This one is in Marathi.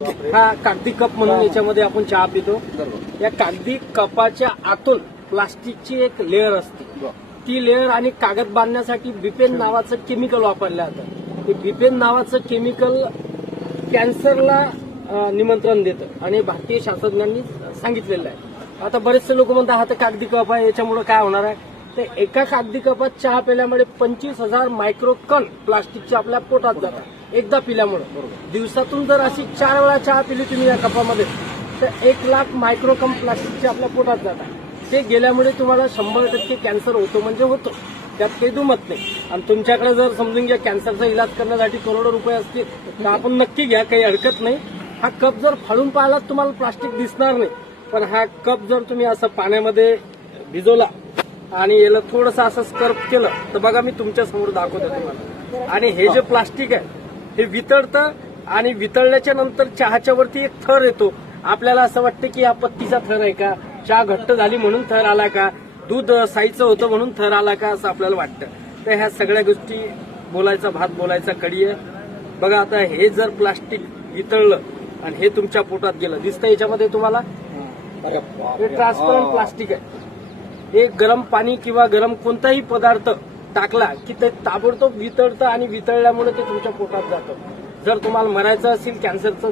हा कागदी कप म्हणून याच्यामध्ये आपण चहा पितो. या कागदी कपाच्या आतून प्लास्टिकची एक लेअर असते. ती लेअर आणि कागद बांधण्यासाठी बिपेन नावाचं केमिकल वापरलं जातं. ते बिपेन नावाचं केमिकल कॅन्सरला निमंत्रण देतं आणि भारतीय शास्त्रज्ञांनी सांगितलेलं आहे. आता बरेचसे लोक म्हणतात हा तर कागदी कप आहे, याच्यामुळे काय होणार आहे. ते एका कागदी कपात चहा पिल्यामुळे 25,000 मायक्रोकन प्लास्टिकचे आपल्या पोटात जातात एकदा पिल्यामुळे. दिवसातून जर अशी 4 वेळा चहा पिली तुम्ही या कपामध्ये तर 1,00,000 मायक्रोकन प्लास्टिकचे आपल्या पोटात जातात. ते गेल्यामुळे तुम्हाला 100% कॅन्सर होतो म्हणजे होतो, त्यात काही दुमत नाही. आणि तुमच्याकडे जर समजून घ्या कॅन्सरचा इलाज करण्यासाठी करोडो रुपये असतील तर आपण नक्की घ्या, काही हरकत नाही. हा कप जर फाडून पाहिला तुम्हाला प्लास्टिक दिसणार नाही, पण हा कप जर तुम्ही असं पाण्यामध्ये भिजवला आणि याला थोडंसं असं स्कर्प केलं तर बघा मी तुमच्या समोर दाखवतो तुम्हाला. आणि हे जे प्लास्टिक आहे हे वितळतं आणि वितळल्याच्या नंतर चहाच्या वरती एक थर येतो. आपल्याला असं वाटतं की हा पत्तीचा थर आहे का, चहा घट्ट झाली म्हणून थर आला का, दूध साईचं होतं म्हणून थर आला का, असं आपल्याला वाटतं. तर ह्या सगळ्या गोष्टी बोलायचा भात बोलायचा कडी आहे. बघा आता हे जर प्लास्टिक वितळलं आणि हे तुमच्या पोटात गेलं, दिसतं याच्यामध्ये तुम्हाला हे ट्रान्सपरंट प्लास्टिक आहे. हे गरम पाणी किंवा गरम कोणताही पदार्थ टाकला की ते ताबडतोब वितळतं आणि वितळल्यामुळे ते तुमच्या पोटात जातं. जर तुम्हाला मरायचं असेल कॅन्सरचं